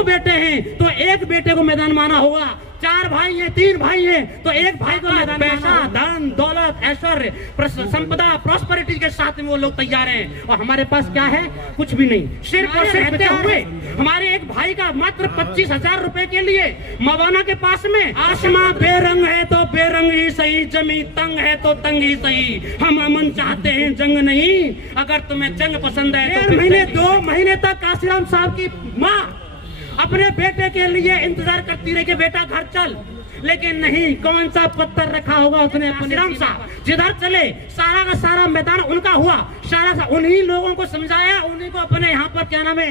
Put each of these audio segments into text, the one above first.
दो बेटे हैं तो एक बेटे को मैदान माना होगा, 4 भाई हैं, 3 भाई हैं तो एक भाई को मैदान। पैसा, धन, दौलत, ऐश्वर्य, संपदा, प्रॉस्पेरिटी के साथ में वो लोग तैयार हैं, और हमारे पास क्या है? कुछ भी नहीं। सिर्फ और सिर्फ बचे हुए हमारे एक भाई का मात्र 25,000 रुपए के लिए मवाना के पास में। आसमां बेरंग है तो बेरंग ही सही, जमी तंग है तो तंग ही सही, हम अमन चाहते हैं जंग नहीं, अगर तुम्हें जंग पसंद है तो। 2 महीने तक काशीराम साहब की माँ अपने बेटे के लिए इंतजार करती रही कि बेटा घर चल, लेकिन नहीं, कौन सा पत्थर रखा होगा उसने अपने। राम साहब जिधर चले सारा का सारा मैदान उनका हुआ, सारा उन्हीं लोगों को समझाया, उन्हीं को अपने यहाँ पर क्या नाम है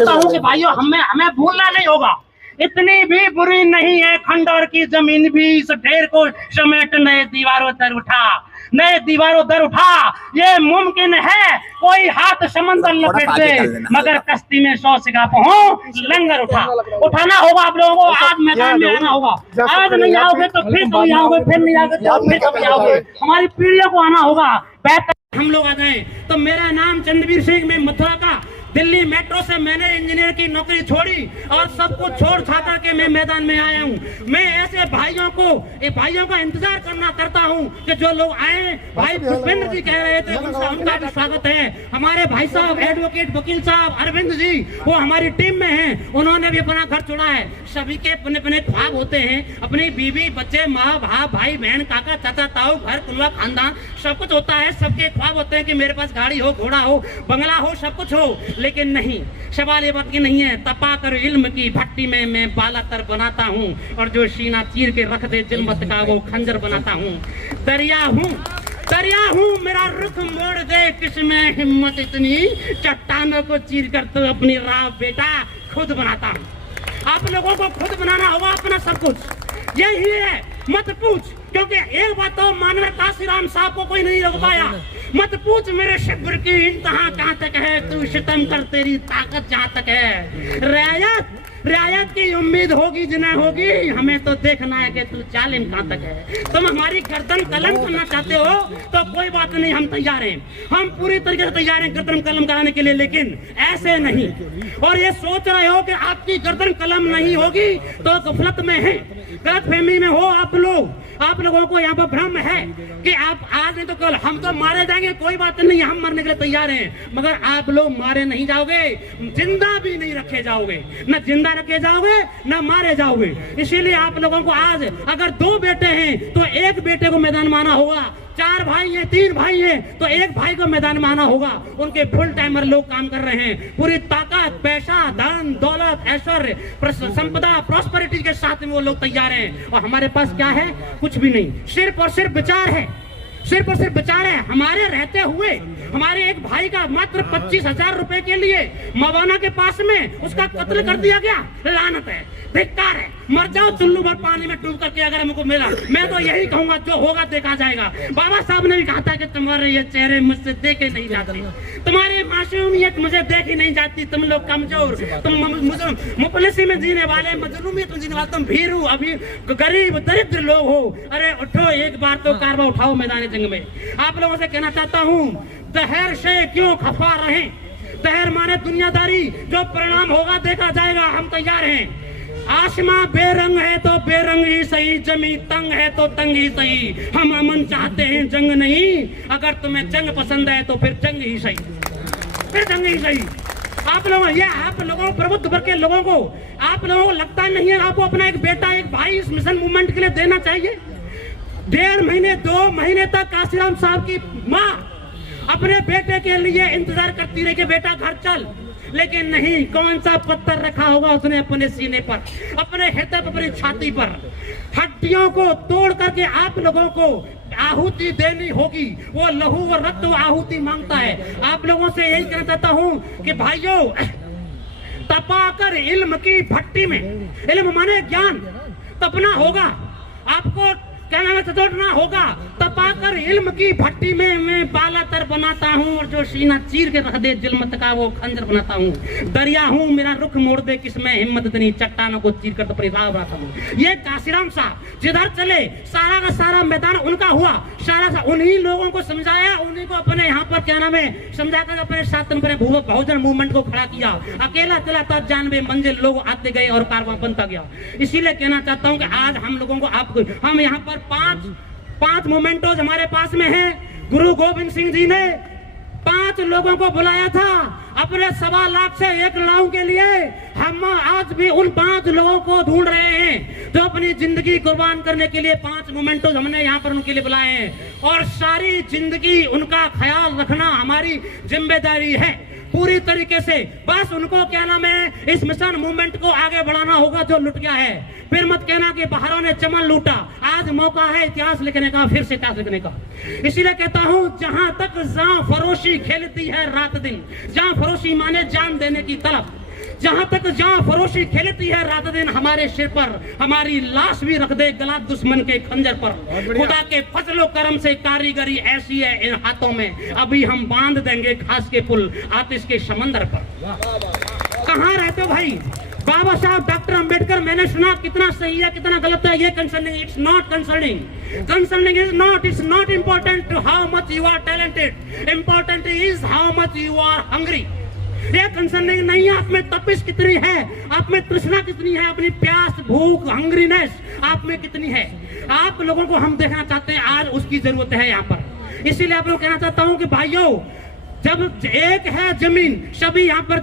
हूँ कि भाइयों हमें भूलना नहीं होगा, इतनी भी बुरी नहीं है खंडहर की जमीन भी, इस ढेर को समेट नए दीवारों दर उठा, नए दीवारों दर उठा। ये मुमकिन है कोई हाथ समंदर लपेट दे, मगर कश्ती में 100 सिगाप हो लंगर उठाना होगा आप लोगों को। आज मैदान में आना होगा, आज नहीं आओगे तो फिर कभी आओगे, फिर नहीं आओगे तो फिर कभी आओगे, हमारी पीढ़ियों को आना होगा। बेहतर हम लोग आ जाए। तो मेरा नाम चंद्रवीर सिंह, मैं मथुरा का दिल्ली मेट्रो से मैंने इंजीनियर की नौकरी छोड़ी और सब कुछ छोड़ छाड़ के मैं मैदान में आया हूँ। मैं ऐसे भाइयों का इंतजार करता हूँ कि जो लोग आए। भाई पुष्पेंद्र जी कह रहे थे, उनका भी स्वागत है। हमारे भाई साहब एडवोकेट वकील साहब अरविंद जी, वो हमारी टीम में हैं, उन्होंने भी अपना घर छोड़ा है। सभी के अपने अपने ख्वाब होते हैं, अपनी बीवी बच्चे माँ बाप भाई बहन काका चाचा ताऊ घर कुलवा खानदान सब कुछ होता है। सबके ख्वाब होते हैं कि मेरे पास गाड़ी हो, घोड़ा हो, बंगला हो, सब कुछ हो, लेकिन नहीं, सवाल ये बात की नहीं है। तपा कर इल्म की भट्टी में मैं बाला तर बनाता हूँ, और जो सीना चीर के रख दे जिल्मत का वो खंजर बनाता हूँ। दरिया हूँ मेरा रुख मोड़ दे, किसमें हिम्मत इतनी, चट्टानों को चीर कर तो अपनी राह बेटा खुद बनाता हूँ। आप लोगों को खुद बनाना होगा अपना सब कुछ, यही है। मत पूछ, क्योंकि एक बात तो मानव काशीराम साहब को कोई नहीं रोक पाया। मत पूछ मेरे शिब्र की इंतहा कहाँ तक है, तू सितम कर तेरी ताकत जहाँ तक है। रियायत की उम्मीद होगी जिन्हें होगी, हमें तो देखना है कि तू जालिम कहाँ तक है। तुम हमारी गर्दन कलम करना चाहते हो तो कोई बात नहीं, हम तैयार हैं, हम पूरी तरीके से तैयार हैं गर्दन कलम कराने के लिए, लेकिन ऐसे नहीं। और ये सोच रहे हो कि आपकी गर्दन कलम नहीं होगी तो गफलत में है, गलतफहमी में हो आप लोग। आप लोगों को यहाँ पर भ्रम है कि आप आज नहीं तो कल हम तो मारे जाएंगे, कोई बात नहीं, हम मरने के लिए तैयार हैं, मगर आप लोग मारे नहीं जाओगे, जिंदा भी नहीं रखे जाओगे, न जिंदा रखे जाओगे न मारे जाओगे। इसीलिए आप लोगों को आज अगर 2 बेटे हैं तो एक बेटे को मैदान माना होगा, 4 भाई हैं 3 भाई हैं तो एक भाई को मैदान में आना होगा। उनके फुल टाइमर लोग काम कर रहे हैं, पूरी ताकत पैसा धन दौलत ऐश्वर्य संपदा प्रॉस्पेरिटी के साथ में वो लोग तैयार हैं, और हमारे पास क्या है? कुछ भी नहीं, सिर्फ और सिर्फ विचार है, सिर्फ और सिर्फ विचार है। हमारे रहते हुए हमारे एक भाई का मात्र 25,000 रुपए के लिए मवाना के पास में उसका कत्ल कर दिया गया। लानत है, धिक्कार है, मर जाओ चुल्लू भर पानी में डूब करके अगर हमको मिला। मैं तो यही कहूंगा जो होगा देखा जाएगा। बाबा साहब ने भी कहा था कि तुम्हारे ये चेहरे मुझसे देखे नहीं जाते, तुम्हारी मासूमियत मुझे देखी नहीं जाती, तुम लोग कमजोर, तुम मुफलिसी में जीने वाले, मजलूमियत में जीने वाले, तुम भीरू अभी गरीब दरिद्र लोग हो। अरे उठो, एक बार तो कारवा उठाओ मैदान जंग में। आप लोगों से कहना चाहता हूँ, दहर से क्यों खफा रहे? दहर माने दुनियादारी, जो परिणाम होगा देखा जाएगा, हम तैयार हैं। आसमां बेरंग है तो बेरंग ही सही, जमी तंग है तो तंग ही सही, हम अमन चाहते हैं जंग नहीं, अगर तुम्हें जंग पसंद है तो फिर जंग ही सही, फिर जंग ही सही। आप लोगों प्रबुद्ध वर्ग के लोगों को, आप लोगों को लगता नहीं है आपको अपना एक बेटा एक भाई इस मिशन मूवमेंट के लिए देना चाहिए? 1.5 महीने 2 महीने तक काशीराम साहब की माँ अपने बेटे के लिए इंतजार करती रही कि बेटा घर चल, लेकिन नहीं, कौन सा पत्थर रखा होगा उसने अपने सीने पर, अपने हृदय पर, अपनी छाती पर। हड्डियों को तोड़ करके आप लोगों को आहुति देनी होगी, वो लहू और रक्त आहुति मांगता है। आप लोगों से यही कहना चाहता हूँ कि भाइयों, तपाकर इल्म की भट्टी में, इल्म माने ज्ञान, तपना होगा आपको। क्या नाम है, तोड़ना होगा। तपाकर इल्म की भट्टी में मैं बाला तर बनाता हूँ, और जो सीना चीर के रख दे जुल्मत का वो खंजर बनाता हूँ। दरिया हूँ मेरा रुख मोड़ दे किसमें हिम्मत इतनी, चट्टानों को चीर कर तो परिवार बनाता हूँ। ये काशीराम साहब जिधर चले सारा का सारा मैदान उनका हुआ, सारा उन्हीं लोगों को समझाया, उन्हीं को अपने यहाँ पर क्या नाम है समझाकर अपने साथ बहुजन मूवमेंट को खड़ा किया। अकेला चलाता जानवे मंजिल, लोग आते गए और कारवां बनता गया। इसीलिए कहना चाहता हूँ कि आज हम लोगों को हम यहाँ पर पांच मोमेंटोज हमारे पास में है। गुरु गोविंद सिंह जी ने 5 लोगों को बुलाया था अपने 1.25 लाख से 1 लाख के लिए। हम आज भी उन 5 लोगों को ढूंढ रहे हैं जो अपनी जिंदगी कुर्बान करने के लिए 5 मोमेंटोज हमने यहाँ पर उनके लिए बुलाए हैं, और सारी जिंदगी उनका ख्याल रखना हमारी जिम्मेदारी है पूरी तरीके से। बस उनको क्या नाम है इस मिशन मूवमेंट को आगे बढ़ाना होगा जो लुट गया है। फिर मत कहना कि बाहरों ने चमन लूटा, आज मौका है इतिहास लिखने का, फिर से इतिहास लिखने का। इसीलिए कहता हूं जहां तक जान फरोशी खेलती है रात दिन, जान फरोशी माने जान देने की तलब, जहां तक जान फरोशी खेलती है रात दिन, हमारे सिर पर हमारी लाश भी रख दे गला दुश्मन के खंजर पर। खुदा के फजलो करम से कारीगरी ऐसी है इन हाथों में, अभी हम बांध देंगे घास के पुल आतिश के समंदर पर। कहाँ रहते हो भाई? बाबा साहब डॉक्टर अंबेडकर, मैंने सुना कितना सही है कितना गलत है ये concerning, it's not concerning, concerning is not, it's not important how much you are talented, important is how much you are hungry. ये कंसर्निंग नहीं है आप में तपिश कितनी है, आप में तृष्णा कितनी है, अपनी प्यास भूख हंग्रीनेस आप में कितनी है। आप लोगों को हम देखना चाहते हैं, आज उसकी जरूरत है यहाँ पर। इसीलिए आप लोग कहना चाहता हूँ कि भाइयों जब एक है जमीन, सभी यहाँ पर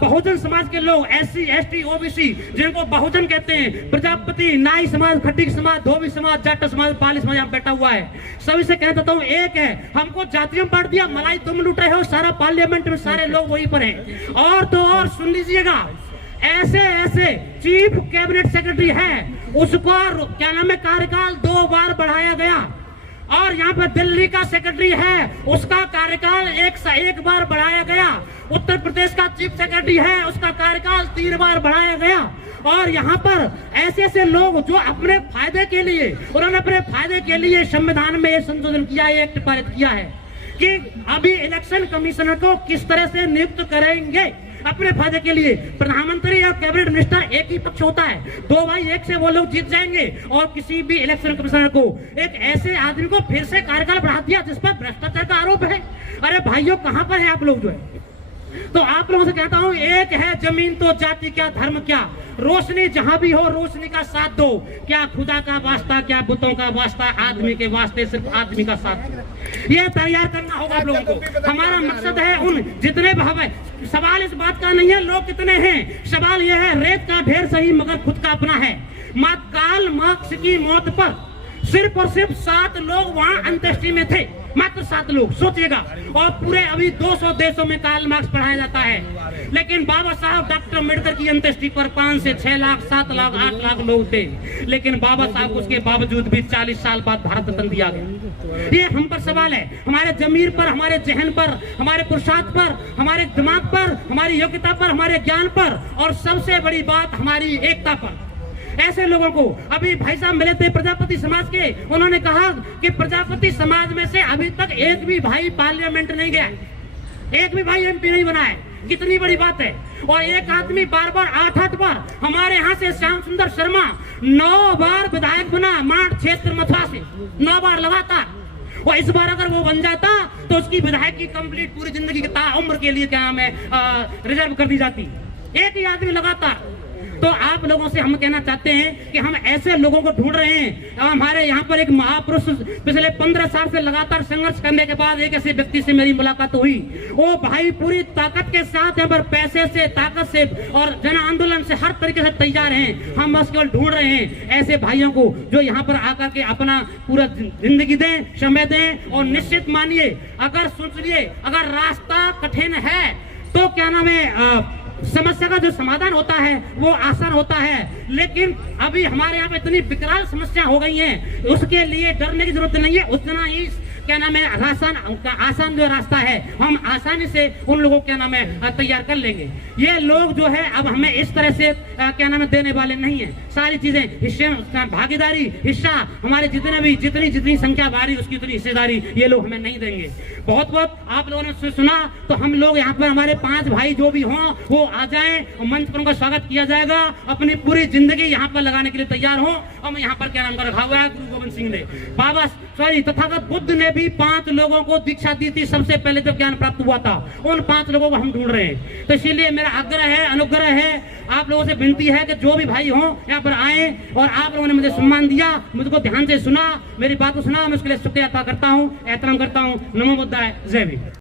बहुजन समाज के लोग SC ST OBC जिनको बहुजन कहते हैं, प्रजापति नाई समाज, खट्टिक समाज, धोबी समाज, जाट समाज, पाली समाज यहाँ बैठा हुआ है, सभी से कहना चाहता हूँ एक है। हमको जातियों बांट दिया, मलाई तुम लूट रहे हो, सारा पार्लियामेंट में सारे लोग वहीं पर हैं। और तो और सुन लीजिएगा, ऐसे चीफ कैबिनेट सेक्रेटरी है उसको क्या नाम है कार्यकाल 2 बार बढ़ाया गया, और यहाँ पे दिल्ली का सेक्रेटरी है उसका कार्यकाल एक बार बढ़ाया गया, उत्तर प्रदेश का चीफ सेक्रेटरी है उसका कार्यकाल 3 बार बढ़ाया गया। और यहाँ पर ऐसे लोग जो अपने फायदे के लिए, उन्होंने अपने फायदे के लिए संविधान में संशोधन किया है, एक्ट पारित किया है कि अभी इलेक्शन कमिश्नर को किस तरह से नियुक्त करेंगे अपने फायदे के लिए। प्रधानमंत्री और कैबिनेट मिनिस्टर एक ही पक्ष होता है, 2 भाई 1 से वो लोग जीत जाएंगे, और किसी भी इलेक्शन कमिश्नर को एक ऐसे आदमी को फिर से कार्यकाल बढ़ा दिया जिस पर भ्रष्टाचार का आरोप है। अरे भाइयों कहां पर है आप लोग जो है? तो आप लोगों से कहता हूं एक है जमीन तो जाति क्या धर्म क्या, रोशनी जहां भी हो रोशनी का साथ दो, क्या खुदा का वास्ता क्या बुतों का वास्ता, आदमी के वास्ते सिर्फ आदमी का साथ। ये तैयार करना होगा आप लोगों को। हमारा मकसद है उन जितने भाव, सवाल इस बात का नहीं है लोग कितने हैं, सवाल यह है रेत का ढेर सही मगर खुद का अपना है। काल मार्क्स की मौत पर सिर्फ और सिर्फ 7 लोग वहां अंत्येष्टि में थे, मात्र 7 लोग, सोचिएगा। और पूरे अभी 200 देशों में कार्ल मार्क्स पढ़ाया जाता है, लेकिन बाबा साहब डॉक्टर अम्बेडकर की अंत्येष्टि पर 5 से 6 लाख 7 लाख 8 लाख लोग थे, लेकिन बाबा साहब उसके बावजूद भी 40 साल बाद भारत रत्न दिया गया। ये हम पर सवाल है, हमारे जमीर पर, हमारे जहन पर, हमारे पुरुषार्थ पर, हमारे दिमाग पर, हमारी योग्यता पर, हमारे ज्ञान पर, और सबसे बड़ी बात हमारी एकता पर। ऐसे लोगों को अभी भाई साहब मिले थे प्रजापति समाज के, उन्होंने कहा कि प्रजापति समाज में से अभी तक एक भी भाई पार्लियामेंट नहीं गया, एक भी भाई MP नहीं बना है। कितनी बड़ी बात है। और एक आदमी बार 8 बार, हमारे यहाँ से श्याम सुंदर शर्मा 9 बार विधायक बना, मांड क्षेत्र मथुरा से 9 बार लगातार, और इस बार अगर वो बन जाता तो उसकी विधायक की कंप्लीट पूरी जिंदगी की उम्र के लिए क्या हमें रिजर्व कर दी जाती। एक ही आदमी लगातार। तो आप लोगों से हम कहना चाहते हैं कि हम ऐसे लोगों को ढूंढ रहे हैं। हमारे यहाँ पर एक महापुरुष पिछले 15 साल से लगातार संघर्ष करने के बाद एक ऐसे व्यक्ति से मेरी मुलाकात हुई, वो भाई पूरी ताकत के साथ यहाँ पर पैसे से, ताकत से और जन आंदोलन से हर तरीके से तैयार हैं। हम बस केवल ढूंढ रहे हैं ऐसे भाइयों को जो यहाँ पर आकर के अपना पूरा जिंदगी दें, समय दें। और निश्चित मानिए, अगर सोचिए, अगर रास्ता कठिन है तो क्या नाम है समस्या का जो समाधान होता है वो आसान होता है, लेकिन अभी हमारे यहाँ पे इतनी विकराल समस्या हो गई है, उसके लिए डरने की जरूरत नहीं है। उतना ही क्या नाम है राशन आसान जो रास्ता है हम आसानी से उन लोगों क्या नाम है तैयार कर लेंगे। ये लोग जो है अब हमें इस तरह से क्या नाम है देने वाले नहीं है। सारी चीजें हिस्से भागीदारी हिस्सा हमारे जितने भी जितनी संख्या बारी उसकी उतनी हिस्सेदारी ये लोग हमें नहीं देंगे। बहुत बहुत आप लोगों ने सुना तो हम लोग यहाँ पर हमारे 5 भाई जो भी हों वो आ जाएं, मंच पर उनका स्वागत किया जाएगा। अपनी पूरी जिंदगी यहाँ पर लगाने के लिए तैयार हो। हम यहाँ पर क्या नाम का रखा हुआ है गुरु गोविंद सिंह ने तथागत बुद्ध ने भी 5 लोगों को दीक्षा दी थी सबसे पहले जब ज्ञान प्राप्त हुआ था। उन 5 लोगों को हम ढूंढ रहे हैं। तो इसीलिए मेरा आग्रह है अनुग्रह है आप लोगों से विनती है कि जो भी भाई हो यहाँ पर आए और आप लोगों ने मुझे सम्मान दिया, मुझको ध्यान से सुना, मेरी बात को सुना, मैं उसके लिए शुक्रिया अदा करता हूँ, एहतराम करता हूँ। नमो बुद्धाय, जय भीम।